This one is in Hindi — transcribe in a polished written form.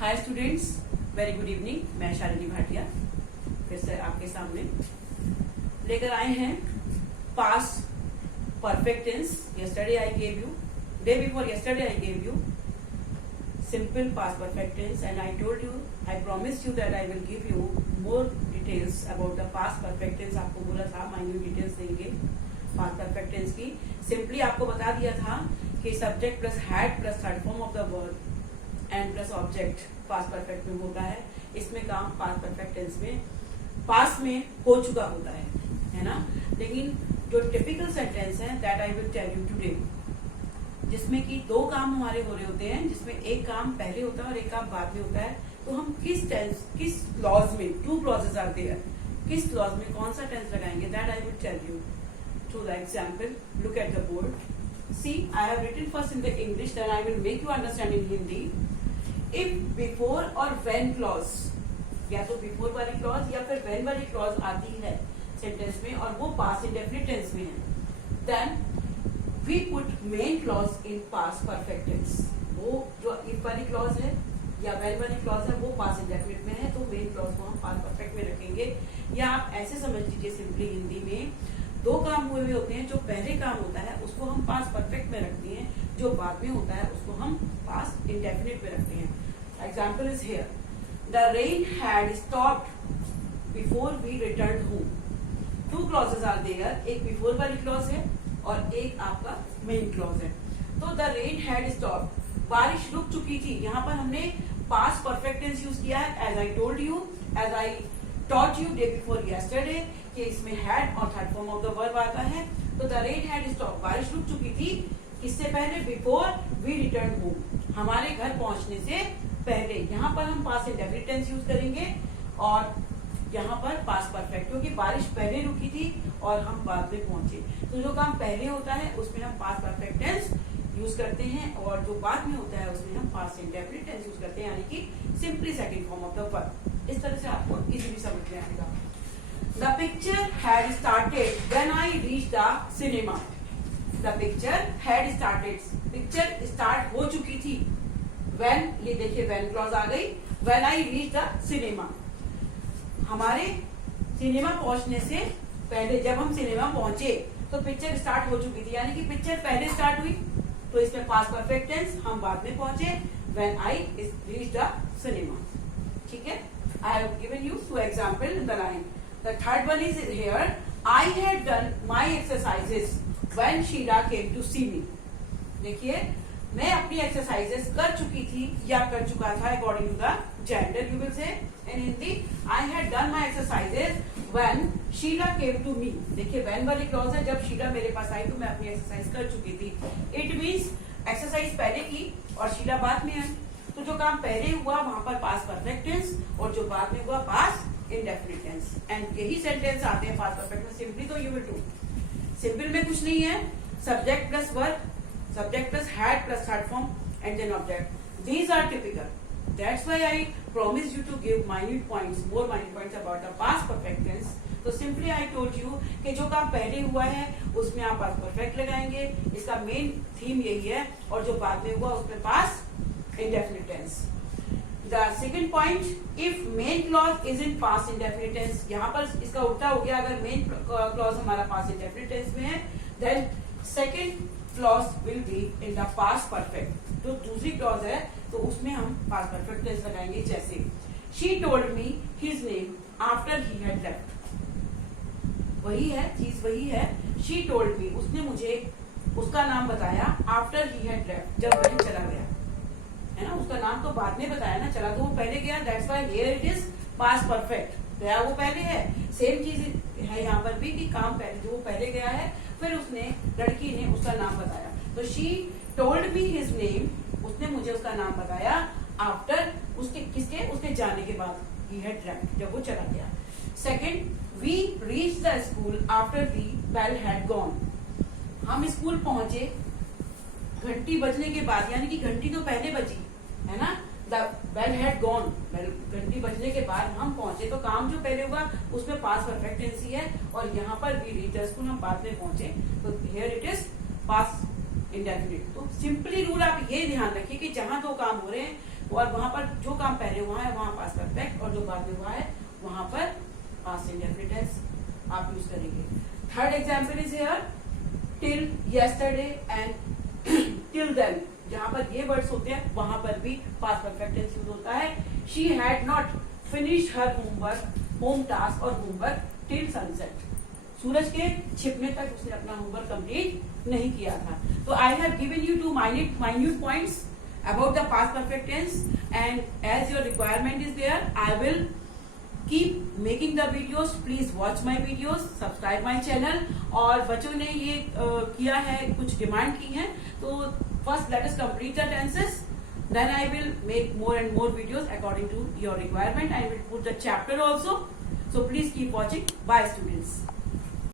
Hi students, very good evening. मैं शालिनी भाटिया फिर से आपके सामने लेकर आए हैं past perfect tense. Yesterday I gave you, day before yesterday I gave you simple past perfect tense and I told you, I promised you that I will give you more details about the past perfect tense। आपको बोला था माइन्यूट डिटेल्स देंगे past perfect tense की। सिंपली आपको बता दिया था कि subject plus had plus third form of the verb and plus object past perfect में होता है। इसमें काम पास्ट परफेक्ट टेंस में पास्ट में हो चुका होता है ना। लेकिन जो टिपिकल सेंटेंस है that I will tell you today, जिसमें कि दो काम हमारे हो रहे होते हैं, जिसमें एक काम पहले होता है और एक काम बाद में होता है। तो हम किस टेंस, किस क्लॉज में, टू क्लॉजेस आर देयर, किस क्लॉज में कौन सा टेंस लगाएंगे that I will tell you through the example. Look at the board, see I have written first in the English, then I will make you understand in Hindi. If before और व्हेन क्लॉज, या तो बिफोर वाली क्लॉज या फिर व्हेन वाली क्लॉज आती है सेंटेंस में और वो पास्ट इंडेफिनिट टेंस में है, then we put main clause in past perfect tense। वो जो if वाली clause है या when वाली clause है वो past indefinite में है, तो main clause को हम past perfect में रखेंगे। या आप ऐसे समझ लीजिए सिंपली हिंदी में, दो काम हुए हुए होते हैं। जो पहले काम होता है उसको हम past perfect में रखते हैं, जो बाद में होता है उसको हम past indefinite में रखते हैं। Example is here, the rain had stopped before we returned home। two clauses are there, एक before वाली clause है और एक आपका मेन क्लॉज है। तो द रेन हैड स्टॉप्ड, बारिश रुक चुकी थी। यहाँ पर हमने पास्ट परफेक्ट टेंस यूज किया है। As I told you, as I taught you day before yesterday, कि इसमें हैड और third form of the verb आता है। तो द रेन हैड स्टॉप्ड, बारिश रुक चुकी थी किससे पहले, बिफोर वी रिटर्न होम, हमारे घर पहुंचने से पहले। यहाँ पर हम पास्ट इंडेफिनिट टेंस यूज करेंगे और यहाँ पर पास्ट परफेक्ट, क्योंकि बारिश पहले रुकी थी और हम बाद में पहुंचे। तो जो काम पहले होता है उसमें हम पास्ट परफेक्ट टेंस यूज करते हैं और जो बाद में होता है उसमें हम पास्ट इंडेफिनिट टेंस यूज करते हैं, यानी कि simply second form of the verb. इस तरह से आपको इजीली समझ में आएगा। The picture had started when I reached the cinema. The picture had started, picture start हो चुकी थी। व्हेन, ये देखिए व्हेन क्लॉज आ गई। When I reached the cinema, हमारे सिनेमा पहुंचने से पहले, जब हम सिनेमा पहुंचे तो पिक्चर स्टार्ट हो चुकी थी, यानी कि पिक्चर पहले स्टार्ट हुई। तो इसमें पास्ट परफेक्ट टेंस, हम बाद में पहुंचे, when I reached the cinema. ठीक है, I have given you two example in the line. The third one is here, I had done my exercises when Sheela came to see me. देखिए, मैं अपनी एक्सरसाइजेस कर चुकी थी या कर चुका था, according to the gender you will say in Hindi. I had done my exercises when Sheela came to me. देखिए व्हेन वाली क्लॉज है, जब शीला मेरे पास आई तो मैं अपनी एक्सरसाइज कर चुकी थी। इट मीन्स एक्सरसाइज पहले की और शीला बाद में आई। तो जो काम पहले हुआ वहां पर पास्ट परफेक्ट टेंस और जो बाद में हुआ पास्ट इंडेफिनिट टेंस। एंड यही सेंटेंस आते हैं पास्ट परफेक्ट में। सिंपली तो यू विल डू, सिंपल में कुछ नहीं है, subject plus verb, subject plus had plus third form and then object. These are typical. That's why I promised you to give minute points, more minute points about the past perfect tense. तो simply I told you कि जो काम पहले हुआ है उसमें आप past perfect लगाएंगे, इसका मेन थीम यही है, और जो बाद में हुआ उसमें past indefinite tense. The second point, if main clause is in past indefinite tense, यहाँ पर इसका उल्टा हो गया। अगर main clause हमारा past indefinite tense में है, then second clause will be in the past perfect। जो दूसरी clause है तो उसमें हम past perfect tense लगाएंगे। जैसे she told me his name after he had left, वही है चीज, वही है। she told me, उसने मुझे उसका नाम बताया after he had left, जब वही चला गया, है ना। उसका नाम तो बाद में बताया ना, चला तो वो पहले गया। that's why here it is past perfect, गया वो पहले है। सेम चीज है यहाँ पर भी कि काम पहले, जो वो पहले गया है फिर उसने, लड़की ने उसका नाम बताया। तो she told me his name, उसने मुझे उसका नाम बताया आफ्टर, उसके किसके, उसके जाने के बाद, ही हैड लेफ्ट, जब वो चला गया। Second, we reach the school after the bell had gone. हम स्कूल पहुंचे घंटी बजने के बाद, यानी कि घंटी तो पहले बजी है ना, द बेल हैड गॉन, घंटी बजने के बाद हम पहुंचे। तो काम जो पहले हुआ उसमें पास्ट परफेक्ट टेंस ही है, और यहाँ पर वी रीच द स्कूल, हम बाद में पहुंचे, तो here it is past indefinite. तो सिंपली रूल आप ये ध्यान रखिए कि जहां दो काम हो रहे हैं और वहां पर जो काम पहले हुआ है वहां पास परफेक्ट, और जो बाद में हुआ है वहां पर पास्ट इंडेफिनिट टेंस आप यूज करेंगे। Third example is here till yesterday and till then, जहां पर ये वर्ड्स होते हैं वहां पर भी पास्ट परफेक्ट टेंस यूज होता है। She had not finish her home task और होमवर्क टिल सनसेट, सूरज के छिपने तक उसने अपना होमवर्क कंप्लीट नहीं किया था। तो I have given you two minute points about the past perfect tense, and as your requirement is there, I will keep making the videos. Please watch my videos, subscribe my channel. और बच्चों ने ये किया है, कुछ डिमांड की है, तो first let us complete the tenses, then I will make more and more videos according to your requirement. I will put the chapter also, so please keep watching. Bye students.